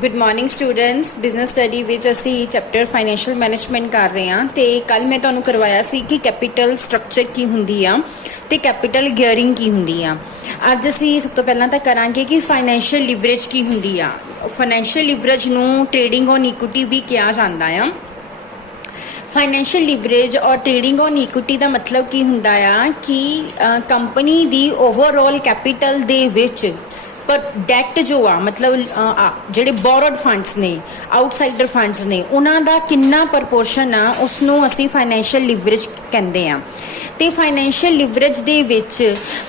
Good morning students. Business study which असी chapter financial management कर रहे हैं। तो कल मैं तुहानूं करवाया सी कि कैपीटल स्ट्रक्चर की हुंदी आ ते कैपीटल गियरिंग की हुंदी आ। अज असी सब तो पहलां तां करांगे कि फाइनैशियल लिवरेज की हुंदी आ। फाइनैशियल लिवरेज नूं ट्रेडिंग ऑन इक्विटी भी कहा जाता है। फाइनैशियल लिवरेज और ट्रेडिंग ऑन इक्विटी का मतलब की हुंदा आ कि कंपनी दी ओवरऑल कैपीटल दे विच पर डैट जो आ मतलब ਜਿਹੜੇ ਬੋਰੋਡ फंड्स ने आउटसाइडर फंड्स ने उन्हां दा किन्ना प्रपोर्शन आ उसनों असी फाइनैशियल लिवरेज कहंदे आ। ते फाइनैशियल लिवरेज दे विच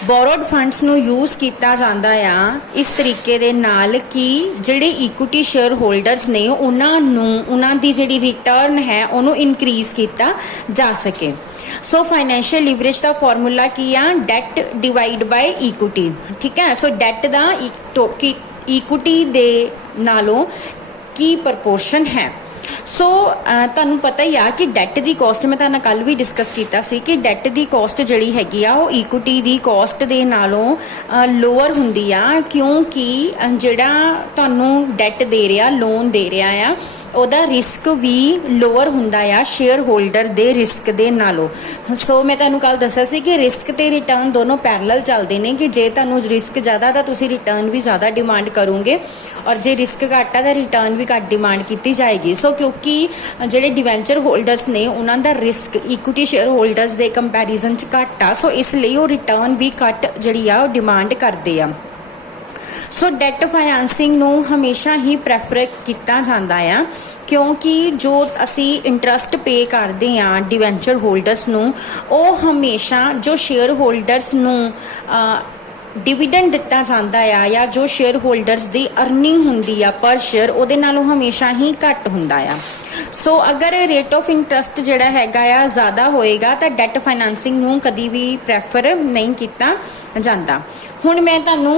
बोरोड फंड्स नूं यूज़ किया जाता आ इस तरीके दे नाल कि जिहड़े इक्विटी शेयर होल्डर्स ने उन्हां दी जिहड़ी रिटर्न है उन्होंने इनक्रीज़ किया जा सके। सो फाइनैशियल लिवरेज का फॉर्मूला की आ डैट डिवाइड बाय इक्विटी। ठीक है। सो डैट का इक्विटी दे नालों की प्रपोर्शन है। सो तुहानूं पता ही आ कि डैट की कॉस्ट मैं तुहाडे नाल कल भी डिस्कस किया सी कि डैट की कॉस्ट जिहड़ी हैगी आ वो इक्विटी की कॉस्ट दे नालों लोअर हुंदी आ, क्योंकि जिहड़ा तुहानूं डैट दे रहा लोन दे रहा आ ਉਹਦਾ रिस्क भी लोअर हुंदा आ शेयर होल्डर दे रिस्क दे नालों। सो मैं तुहानूं कल दस्सिया सी कि रिस्क ते रिटर्न दोनों पैरल चलते हैं कि जे तुहानूं रिस्क ज़्यादा तो तुसीं रिटर्न भी ज़्यादा डिमांड करोगे और जे रिस्क घट है तो रिटर्न भी घट डिमांड की जाएगी। सो क्योंकि जिहड़े डिवेंचर होल्डर्स ने उन्हां दा रिस्क इक्विटी शेयर होल्डर्स दे कंपैरिजन च घट आ, सो इसलिए वो रिटर्न भी घट जिहड़ी आ डिमांड करते आ। सो डैट फाइनैंसिंग नूं हमेशा ही प्रैफर किया जाता है, क्योंकि जो असी इंटरस्ट पे करते हैं डिवेंचर होल्डर्स नूं वो हमेशा जो शेयर होल्डर्स नूं डिविडेंड दिता जाता है या जो शेयर होल्डर्स की अर्निंग हुंदी आ पर शेयर उहदे नालों हमेशा ही घट हुंदा आ। सो अगर रेट ऑफ इंटरस्ट जिहड़ा हैगा आ ज़्यादा होएगा तो डैट फाइनैंसिंग नूं कदी भी प्रैफर नहीं किया जाता। हुण मैं तुहानूं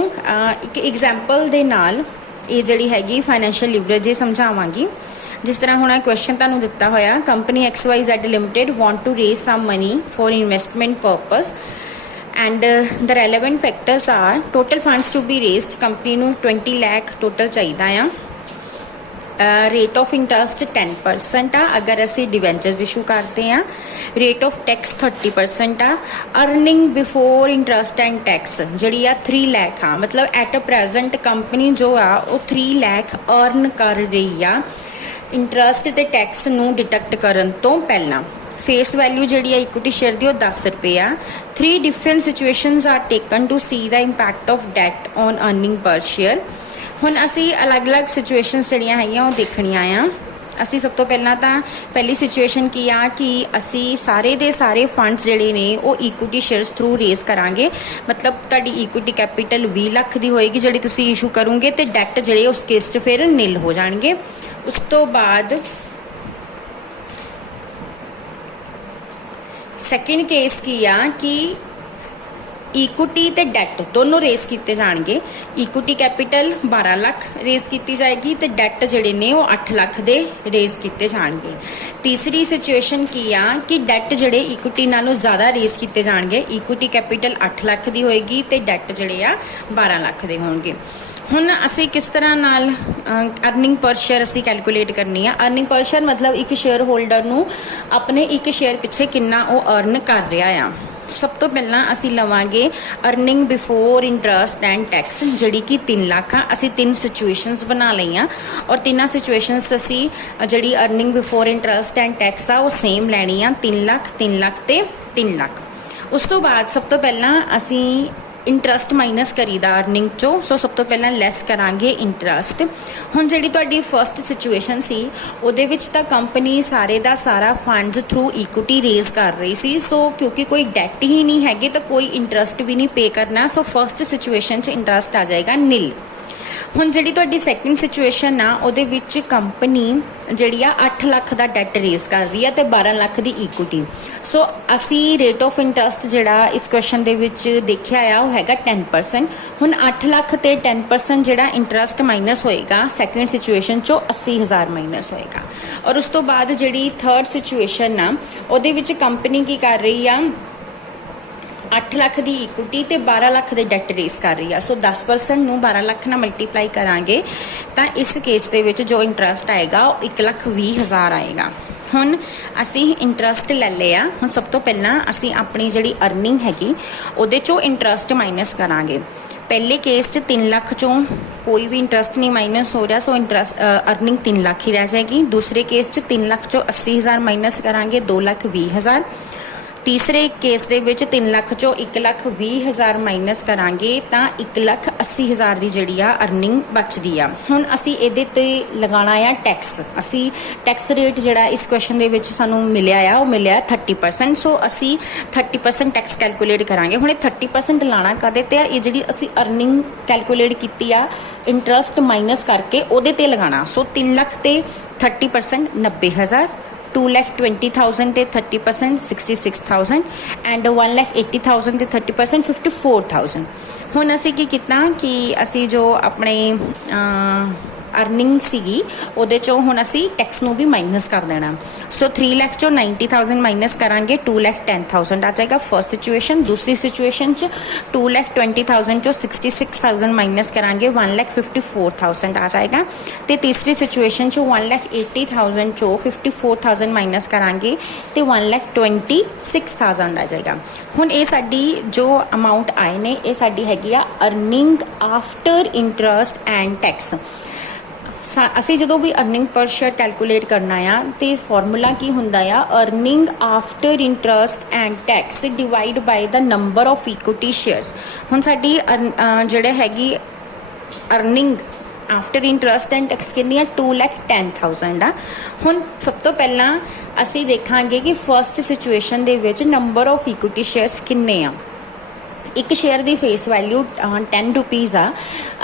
एक एग्जाम्पल दे नाल ये जिहड़ी हैगी फाइनैशियल लिवरेज समझावांगी। जिस तरह हुण क्वेश्चन तुहानूं दिता होया, company XYZ limited want to raise some money for investment purpose and the relevant factors are total funds to be raised. Company नूं 20 लाख टोटल चाहिदा आ। रेट ऑफ इंटरस्ट 10% आ अगर असी डिवेंचर्स इशू करते हैं। रेट ऑफ टैक्स 30% आ। Earning before interest and tax जी 3 लाख आ, मतलब एट प्रेजेंट कंपनी जो आ 3 लाख अर्न कर रही आ इंटरस्ट ते टैक्स नूं डिडक्ट करन तो पहला। फेस वैल्यू जी इक्विटी शेयर की 10 रुपये आ। 3 different situations are taken to see the impact of that on earning per share. हुण असी अलग अलग सिचुएशनस जिहड़ियां हैगियां वो देखणियां आ। असी सब तो पहला तो पहली सिचुएशन की आ कि असी सारे दे सारे फंड्स जिहड़े ने वो इक्विटी शेयर्स थ्रू रेज करांगे, मतलब तुहाडी इक्विटी कैपीटल 20 लाख की होएगी जिहड़ी तुसी इशू करोगे तो डैट जिहड़े उस केस च फिर निल हो जाएंगे। उस तो बाद सैकेंड केस की आ कि इक्विटी ते डैट दोनों रेस किए जाएंगे। इक्विटी कैपीटल 12 लाख रेस की जाएगी तो डैट जिहड़े ने वो 8 लाख दे रेस किए जाएंगे। तीसरी सिचुएशन की आ कि डैट जिहड़े इक्विटी नालों ज़्यादा रेस किए जाएंगे। इक्विटी कैपीटल 8 लाख की होएगी तो डैट जिहड़े आ 12 लाख दे होणगे। हुण असी किस तरह नाल अर्निंग पर शेयर असी कैलकुलेट करनी है। अर्निंग पर शेयर मतलब एक शेयर होल्डर नूं अपने एक शेयर पिछे कितना वो अर्न कर रहा है। सब तो पहला असी लवांगे earning before interest and tax जिहड़ी कि 3 लाख आ। असी 3 सिचुएशनस बना लईआं और 3 सिचुएशनस असी जिहड़ी earning before interest and tax आ वो सेम लैनी आ 3 लाख 3 लाख ते 3 लाख। उस तो बाद सब तो पहला असी इंटरस्ट माइनस करीदा अर्निंग चो। सो सब तो पहला लैस करांगे इंटरस्ट। हुण जिहड़ी तुहाडी फर्स्ट सिचुएशन सी उहदे विच तां कंपनी सारे दा सारा फंड्स थ्रू इक्विटी रेज कर रही सी। सो क्योंकि कोई डैट ही नहीं हैगी तो कोई इंटरस्ट भी नहीं पे करना। सो फर्स्ट सिचुएशन च इंटरस्ट आ जाएगा निल। हुण जिहड़ी तुहाडी सैकेंड सिचुएशन आ उहदे विच कंपनी जिहड़ी आ 8 लाख का डैट रेज कर रही है तो 12 लाख की इक्विटी। सो असी रेट ऑफ इंटरस्ट जिहड़ा इस क्वेश्चन दे विच देखिया आ वो हैगा 10%। हुण 8 लाख ते 10% जिहड़ा इंटरस्ट माइनस होएगा सैकेंड सिचुएशन चो 80,000 माइनस होएगा। और उस तो बाद जिहड़ी थर्ड सिचुएशन आ उहदे विच कंपनी की कर रही आ 8 ਲੱਖ ਦੀ ਇਕੁਇਟੀ ਤੇ 12 ਲੱਖ ਦੇ ਡੈਟ ਰੇਸ ਕਰ ਰਹੀ ਆ। ਸੋ 10% ਨੂੰ 12 ਲੱਖ ਨਾਲ ਮਲਟੀਪਲਾਈ ਕਰਾਂਗੇ ਤਾਂ ਇਸ ਕੇਸ ਦੇ ਵਿੱਚ ਜੋ ਇੰਟਰਸਟ ਆਏਗਾ ਉਹ 1,20,000 ਆਏਗਾ। ਹੁਣ ਅਸੀਂ ਇੰਟਰਸਟ ਲੈ ਲਿਆ। ਹੁਣ ਸਭ ਤੋਂ ਪਹਿਲਾਂ ਅਸੀਂ ਆਪਣੀ ਜਿਹੜੀ ਅਰਨਿੰਗ ਹੈਗੀ ਉਹਦੇ ਚੋਂ ਇੰਟਰਸਟ ਮਾਈਨਸ ਕਰਾਂਗੇ। ਪਹਿਲੇ ਕੇਸ 'ਚ 3 ਲੱਖ ਚੋਂ ਕੋਈ ਵੀ ਇੰਟਰਸਟ ਨਹੀਂ ਮਾਈਨਸ ਹੋ ਰਿਹਾ, ਸੋ ਇੰਟਰਸਟ ਅਰਨਿੰਗ 3 ਲੱਖ ਹੀ ਰਹਿ ਜਾਏਗੀ। ਦੂਸਰੇ ਕੇਸ 'ਚ 3 ਲੱਖ ਚੋਂ 80,000 ਮਾਈਨਸ ਕਰਾਂਗੇ, 2,20,000। ਤੀਸਰੇ ਕੇਸ ਦੇ ਵਿੱਚ 3 ਲੱਖ ਚੋਂ 1,20,000 ਮਾਈਨਸ ਕਰਾਂਗੇ ਤਾਂ 1,80,000 ਦੀ ਜਿਹੜੀ ਆ ਅਰਨਿੰਗ ਬਚਦੀ ਆ। ਹੁਣ ਅਸੀਂ ਇਹਦੇ ਤੇ ਲਗਾਉਣਾ ਆ ਟੈਕਸ। ਅਸੀਂ ਟੈਕਸ ਰੇਟ ਜਿਹੜਾ ਇਸ ਕੁਐਸਚਨ ਦੇ ਵਿੱਚ ਸਾਨੂੰ ਮਿਲਿਆ ਆ ਉਹ ਮਿਲਿਆ 30%। ਸੋ ਅਸੀਂ 30% ਟੈਕਸ ਕੈਲਕੂਲੇਟ ਕਰਾਂਗੇ। ਹੁਣ ਇਹ 30% ਲਾਣਾ ਕਾਹਦੇ ਤੇ ਆ? ਇਹ ਜਿਹੜੀ ਅਸੀਂ ਅਰਨਿੰਗ ਕੈਲਕੂਲੇਟ ਕੀਤੀ ਆ ਇੰਟਰਸਟ ਮਾਈਨਸ ਕਰਕੇ ਉਹਦੇ ਤੇ ਲਗਾਉਣਾ। ਸੋ 3 ਲੱਖ ਤੇ 30% 90,000, 2,20,000 ਤੇ 30% 66,000 ਐਂਡ 1,80,000 ਤੇ 30% 54,000। ਹੁਣ ਅਸੀਂ ਕੀ ਕੀਤਾ ਕਿ ਅਸੀਂ ਜੋ ਆਪਣੇ ਅਰਨਿੰਗ ਸੀਗੀ ਉਹਦੇ ਚੋਂ ਹੁਣ ਅਸੀਂ ਟੈਕਸ ਨੂੰ ਵੀ ਮਾਈਨਸ ਕਰ ਦੇਣਾ। ਸੋ 3 ਲੱਖ ਚੋਂ 90,000 ਮਾਈਨਸ ਕਰਾਂਗੇ, 2,10,000 ਆ ਜਾਏਗਾ ਫਰਸਟ ਸਿਚੁਏਸ਼ਨ। ਦੂਸਰੀ ਸਿਚੁਏਸ਼ਨ 'ਚ 2,20,000 ਚੋਂ 66,000 ਮਾਈਨਸ ਕਰਾਂਗੇ, 1,54,000 ਆ ਜਾਏਗਾ। ਤੇ ਤੀਸਰੀ ਸਿਚੁਏਸ਼ਨ 'ਚ 1,80,000 ਚੋਂ 54,000 ਮਾਈਨਸ ਕਰਾਂਗੇ ਤੇ 1,26,000 ਆ ਜਾਏਗਾ। ਹੁਣ ਇਹ ਸਾਡੀ ਜੋ ਅਮਾਊਂਟ ਆਏ ਨੇ ਇਹ ਸਾਡੀ ਹੈਗੀ ਆ earning after interest and tax. ਅਸੀਂ ਜਦੋਂ ਵੀ ਅਰਨਿੰਗ ਪਰ ਸ਼ੇਅਰ ਕੈਲਕੂਲੇਟ ਕਰਨਾ ਆ ਤੇ ਫਾਰਮੂਲਾ ਕੀ ਹੁੰਦਾ ਆ? Earning after interest and tax divide by the number of equity shares. ਹੁਣ ਸਾਡੀ ਜਿਹੜੇ ਹੈਗੀ earning after interest and tax ਕਿੰਨੀ ਆ? 2,10,000 ਆ। ਹੁਣ ਸਭ ਤੋਂ ਪਹਿਲਾਂ ਅਸੀਂ ਦੇਖਾਂਗੇ ਕਿ ਫਰਸਟ ਸਿਚੁਏਸ਼ਨ ਦੇ ਵਿੱਚ ਨੰਬਰ ਆਫ ਇਕੁਇਟੀ ਸ਼ੇਅਰਸ ਕਿੰਨੇ ਆ। ਇੱਕ ਸ਼ੇਅਰ ਦੀ ਫੇਸ ਵੈਲਿਊ 10 ਰੁਪੀਜ਼ ਆ।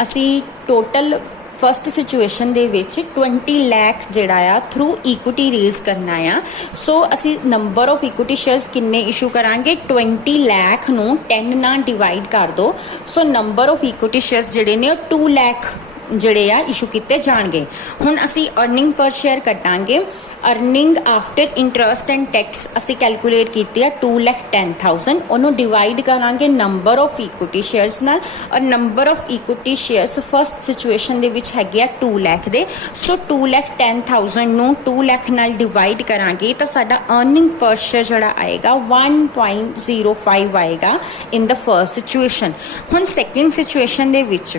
ਅਸੀਂ ਟੋਟਲ ਫਸਟ ਸਿਚੁਏਸ਼ਨ ਦੇ ਵਿੱਚ 20 ਲੱਖ ਜਿਹੜਾ ਆ ਥਰੂ ਇਕੁਇਟੀ ਰੇਜ਼ ਕਰਨਾ ਆ। ਸੋ ਅਸੀਂ ਨੰਬਰ ਆਫ ਇਕੁਇਟੀ ਸ਼ੇਅਰਸ ਕਿੰਨੇ ਇਸ਼ੂ ਕਰਾਂਗੇ? 20 ਲੱਖ ਨੂੰ 10 ਨਾਲ ਡਿਵਾਈਡ ਕਰ ਦੋ। ਸੋ ਨੰਬਰ ਆਫ ਇਕੁਇਟੀ ਸ਼ੇਅਰਸ ਜਿਹੜੇ ਨੇ ਉਹ 2 ਲੱਖ ਜਿਹੜੇ ਆ ਇਸ਼ੂ ਕੀਤੇ ਜਾਣਗੇ। ਹੁਣ ਅਸੀਂ ਅਰਨਿੰਗ ਪਰ ਸ਼ੇਅਰ ਕੱਟਾਂਗੇ। Earning after interest and tax ਅਸੀਂ ਕੈਲਕੂਲੇਟ ਕੀਤੀ ਆ 2,10,000, ਉਹਨੂੰ ਡਿਵਾਈਡ ਕਰਾਂਗੇ ਨੰਬਰ ਆਫ ਇਕੁਇਟੀ ਸ਼ੇਅਰਸ ਨਾਲ। ਔਰ number of equity shares first situation ਦੇ ਵਿੱਚ ਹੈਗੇ ਆ 2 ਲੱਖ ਦੇ। ਸੋ 2,10,000 ਨੂੰ 2 ਲੱਖ ਨਾਲ ਡਿਵਾਈਡ ਕਰਾਂਗੇ ਤਾਂ ਸਾਡਾ ਅਰਨਿੰਗ ਪਰ ਸ਼ੇਅਰ ਜਿਹੜਾ ਆਏਗਾ 1.05 ਆਏਗਾ ਇਨ ਦਾ ਫਸਟ ਸਿਚੁਏਸ਼ਨ। ਹੁਣ ਸੈਕਿੰਡ ਸਿਚੁਏਸ਼ਨ ਦੇ ਵਿੱਚ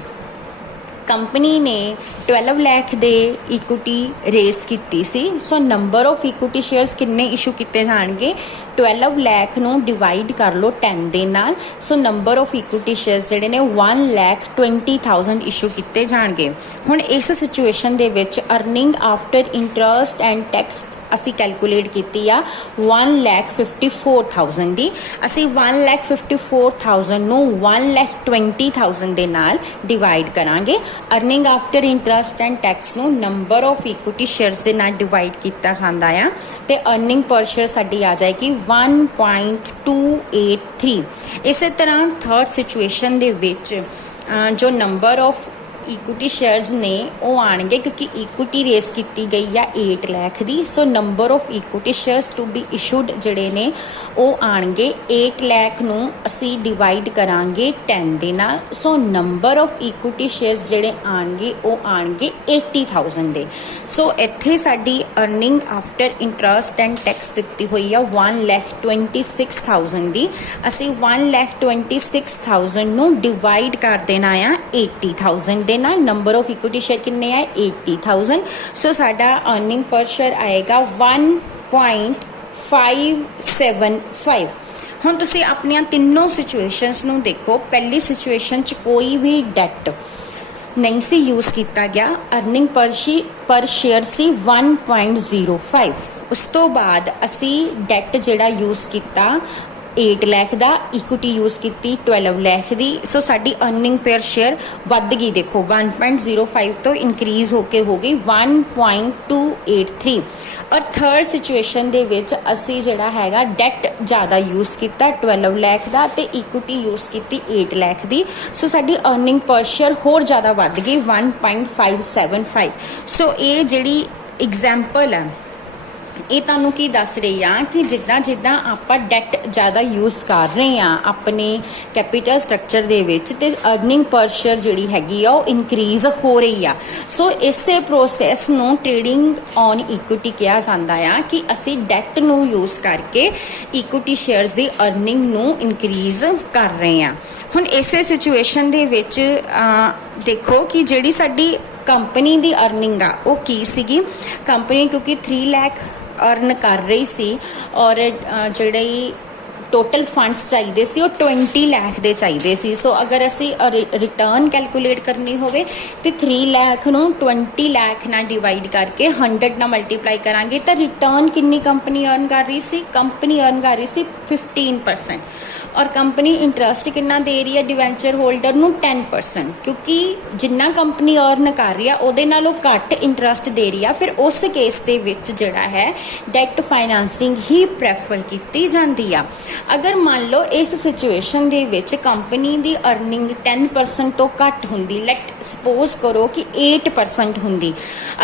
ਕੰਪਨੀ ਨੇ 12 ਲੱਖ ਦੇ ਇਕੁਇਟੀ ਰੇਸ ਕੀਤੀ ਸੀ। So number of equity shares ਕਿੰਨੇ ਇਸ਼ੂ ਕੀਤੇ ਜਾਣਗੇ? 12 ਲੱਖ ਨੂੰ ਡਿਵਾਈਡ ਕਰ ਲਓ 10 ਦੇ ਨਾਲ। ਸੋ ਨੰਬਰ ਆਫ ਇਕੁਇਟੀ ਸ਼ੇਅਰਸ ਜਿਹੜੇ ਨੇ 1,20,000 ਇਸ਼ੂ ਕੀਤੇ ਜਾਣਗੇ। ਹੁਣ ਇਸ ਸਿਚੁਏਸ਼ਨ ਦੇ ਵਿੱਚ earning after interest and tax ਅਸੀਂ ਕੈਲਕੂਲੇਟ ਕੀਤੀ ਆ 1,54,000 ਦੀ। ਅਸੀਂ 1,54,000 ਨੂੰ 1,20,000 ਦੇ ਨਾਲ ਡਿਵਾਈਡ ਕਰਾਂਗੇ। Earning after interest and tax ਨੂੰ ਨੰਬਰ ਆਫ ਇਕੁਇਟੀ ਸ਼ੇਅਰਸ ਦੇ ਨਾਲ ਡਿਵਾਈਡ ਕੀਤਾ ਜਾਂਦਾ ਆ ਤੇ ਅਰਨਿੰਗ ਪਰ ਸ਼ੇਅਰ ਸਾਡੀ ਆ ਜਾਏਗੀ 1.283। ਇਸੇ ਤਰ੍ਹਾਂ ਥਰਡ ਸਿਚੁਏਸ਼ਨ ਦੇ ਵਿੱਚ ਜੋ ਨੰਬਰ ਆਫ ਇਕੁਇਟੀ ਸ਼ੇਅਰਸ ਨੇ ਉਹ ਆਣਗੇ ਕਿਉਂਕਿ ਇਕੁਇਟੀ ਰੇਸ ਕੀਤੀ ਗਈ ਆ 8 ਲੱਖ ਦੀ। So number of equity shares to be issued ਜਿਹੜੇ ਨੇ ਉਹ ਆਣਗੇ 8 ਲੱਖ ਨੂੰ ਅਸੀਂ ਡਿਵਾਈਡ ਕਰਾਂਗੇ 10 ਦੇ ਨਾਲ। ਸੋ ਨੰਬਰ ਆਫ ਇਕੁਇਟੀ ਸ਼ੇਅਰਸ ਜਿਹੜੇ ਆਣਗੇ ਉਹ ਆਣਗੇ 80,000 ਦੇ। ਸੋ ਇੱਥੇ ਸਾਡੀ earning after interest and tax ਦਿੱਤੀ ਹੋਈ ਆ 1,26,000 ਦੀ। ਅਸੀਂ 1,26,000 ਨੂੰ ਡਿਵਾਈਡ ਕਰ ਦੇਣਾ ਆ 80,000 ਦੇ ਨਾਲ। ਨੰਬਰ ਆਫ ਇਕੁਇਟੀ ਸ਼ੇਅਰ ਕਿੰਨੇ ਆ? 80,000। ਸੋ ਸਾਡਾ ਅਰਨਿੰਗ ਪਰ ਸ਼ੇਅਰ ਆਏਗਾ 1.575। ਹੁਣ ਤੁਸੀਂ ਆਪਣੀਆਂ ਤਿੰਨੋਂ ਸਿਚੁਏਸ਼ਨਸ ਨੂੰ ਦੇਖੋ। ਪਹਿਲੀ ਸਿਚੁਏਸ਼ਨ 'ਚ ਕੋਈ ਵੀ ਡੈਟ ਨਹੀਂ ਸੀ ਯੂਜ਼ ਕੀਤਾ ਗਿਆ। ਅਰਨਿੰਗ ਪਰ ਸ਼ੇਅਰ ਸੀ 1.05। ਉਸ ਤੋਂ ਬਾਅਦ ਅਸੀਂ ਡੈਟ ਜਿਹੜਾ ਯੂਜ਼ ਕੀਤਾ 8 ਲੱਖ ਦਾ, ਇਕੁਇਟੀ ਯੂਜ਼ ਕੀਤੀ 12 ਲੱਖ ਦੀ। ਸੋ ਸਾਡੀ ਅਰਨਿੰਗ ਪਰ ਸ਼ੇਅਰ ਵੱਧ ਗਈ। ਦੇਖੋ 1.05 ਤੋਂ ਇਨਕਰੀਜ਼ ਹੋ ਕੇ ਹੋ ਗਈ 1.283। ਔਰ ਥਰਡ ਸਿਚੁਏਸ਼ਨ ਦੇ ਵਿੱਚ ਅਸੀਂ ਜਿਹੜਾ ਹੈਗਾ ਡੈਟ ਜ਼ਿਆਦਾ ਯੂਜ਼ ਕੀਤਾ 12 ਲੱਖ ਦਾ ਤੇ ਇਕੁਇਟੀ ਯੂਜ਼ ਕੀਤੀ 8 ਲੱਖ ਦੀ। ਸੋ ਸਾਡੀ ਅਰਨਿੰਗ ਪਰ ਸ਼ੇਅਰ ਹੋਰ ਜ਼ਿਆਦਾ ਵੱਧ ਗਈ 1.575। ਸੋ ਇਹ ਜਿਹੜੀ ਐਗਜ਼ਾਮਪਲ ਹੈ ਇਹ ਤੁਹਾਨੂੰ ਕੀ ਦੱਸ ਰਹੀ ਆ ਕਿ ਜਿੱਦਾਂ ਜਿੱਦਾਂ ਆਪਾਂ ਡੈਟ ਜ਼ਿਆਦਾ ਯੂਜ਼ ਕਰ ਰਹੇ ਆ ਆਪਣੇ ਕੈਪੀਟਲ ਸਟਰਕਚਰ ਦੇ ਵਿੱਚ ਤੇ ਅਰਨਿੰਗ ਪਰ ਸ਼ੇਅਰ ਜਿਹੜੀ ਹੈਗੀ ਆ ਉਹ ਇਨਕਰੀਜ਼ ਹੋ ਰਹੀ ਆ। ਸੋ ਇਸੇ ਪ੍ਰੋਸੈਸ ਨੂੰ ਟ੍ਰੇਡਿੰਗ ਔਨ ਇਕੁਇਟੀ ਕਿਹਾ ਜਾਂਦਾ ਆ ਕਿ ਅਸੀਂ ਡੈਟ ਨੂੰ ਯੂਜ਼ ਕਰਕੇ ਇਕੁਇਟੀ ਸ਼ੇਅਰਸ ਦੀ ਅਰਨਿੰਗ ਨੂੰ ਇਨਕਰੀਜ਼ ਕਰ ਰਹੇ ਆ। ਹੁਣ ਇਸੇ ਸਿਚੁਏਸ਼ਨ ਦੇ ਵਿੱਚ ਦੇਖੋ ਕਿ ਜਿਹੜੀ ਸਾਡੀ ਕੰਪਨੀ ਦੀ ਅਰਨਿੰਗ ਆ ਉਹ ਕੀ ਸੀਗੀ। ਕੰਪਨੀ ਕਿਉਂਕਿ 3 ਲੱਖ ਅਰਨ ਕਰ ਰਹੀ ਸੀ ਔਰ ਜਿਹੜੇ ਟੋਟਲ ਫੰਡਸ ਚਾਹੀਦੇ ਸੀ ਉਹ 20 ਲੱਖ ਦੇ ਚਾਹੀਦੇ ਸੀ। ਸੋ ਅਗਰ ਅਸੀਂ ਰਿਟਰਨ ਕੈਲਕੂਲੇਟ ਕਰਨੀ ਹੋਵੇ ਤੇ 3 ਲੱਖ ਨੂੰ 20 ਲੱਖ ਨਾਲ ਡਿਵਾਈਡ ਕਰਕੇ 100 ਨਾਲ ਮਲਟੀਪਲਾਈ ਕਰਾਂਗੇ ਤਾਂ ਰਿਟਰਨ ਕਿੰਨੀ ਕੰਪਨੀ ਅਰਨ ਕਰ ਰਹੀ ਸੀ? ਕੰਪਨੀ ਅਰਨ ਕਰ ਰਹੀ ਸੀ 15%। ਔਰ ਕੰਪਨੀ ਇੰਟਰਸਟ ਕਿੰਨਾ ਦੇ ਰਹੀ ਹੈ ਡਿਵੈਂਚਰ ਹੋਲਡਰ ਨੂੰ? 10%, ਕਿਉਂਕਿ ਜਿੰਨਾ ਕੰਪਨੀ ਅਰਨ ਕਰ ਰਹੀ ਆ ਉਹਦੇ ਨਾਲੋਂ ਘੱਟ ਇੰਟਰਸਟ ਦੇ ਰਹੀ ਆ। ਫਿਰ ਉਸ ਕੇਸ ਦੇ ਵਿੱਚ ਜਿਹੜਾ ਹੈ ਡੈਟ ਫਾਈਨਾਂਸਿੰਗ ਹੀ ਪ੍ਰੈਫਰ ਕੀਤੀ ਜਾਂਦੀ ਆ। ਅਗਰ ਮੰਨ ਲਓ ਇਸ ਸਿਚੁਏਸ਼ਨ ਦੇ ਵਿੱਚ ਕੰਪਨੀ ਦੀ ਅਰਨਿੰਗ 10% ਤੋਂ ਘੱਟ ਹੁੰਦੀ, ਲੈਟ ਸਪੋਜ਼ ਕਰੋ ਕਿ 8% ਹੁੰਦੀ,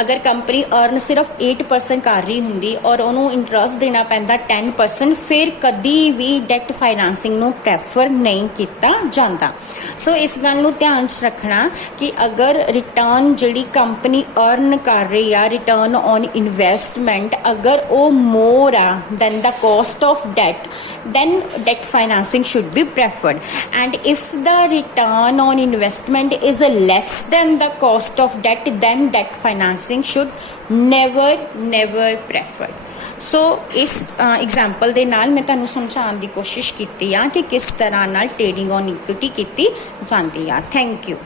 ਅਗਰ ਕੰਪਨੀ ਅਰਨ ਸਿਰਫ 8% ਕਰ ਰਹੀ ਹੁੰਦੀ ਔਰ ਉਹਨੂੰ ਇੰਟਰਸਟ ਦੇਣਾ ਪੈਂਦਾ 10%, ਫਿਰ ਕਦੀ ਵੀ ਡੈਟ ਫਾਈਨਾਂਸਿੰਗ ਨੂੰ ਪ੍ਰੈਫਰ ਨਹੀਂ ਕੀਤਾ ਜਾਂਦਾ। ਸੋ ਇਸ ਗੱਲ ਨੂੰ ਧਿਆਨ 'ਚ ਰੱਖਣਾ ਕਿ ਅਗਰ ਰਿਟਰਨ ਜਿਹੜੀ ਕੰਪਨੀ ਅਰਨ ਕਰ ਰਹੀ ਆ, ਰਿਟਰਨ ਔਨ ਇਨਵੈਸਟਮੈਂਟ, ਅਗਰ ਉਹ ਮੋਰ ਆ than the cost of debt, then debt financing should be preferred. And if the return on investment is less than the cost of debt, then debt financing should never preferred. ਸੋ ਇਸ example ਦੇ ਨਾਲ ਮੈਂ ਤੁਹਾਨੂੰ ਸਮਝਾਉਣ ਦੀ ਕੋਸ਼ਿਸ਼ ਕੀਤੀ ਆ ਕਿ ਕਿਸ ਤਰ੍ਹਾਂ ਨਾਲ ਟ੍ਰੇਡਿੰਗ ਔਨ ਇਕੁਇਟੀ ਕੀਤੀ ਜਾਂਦੀ ਆ। Thank you.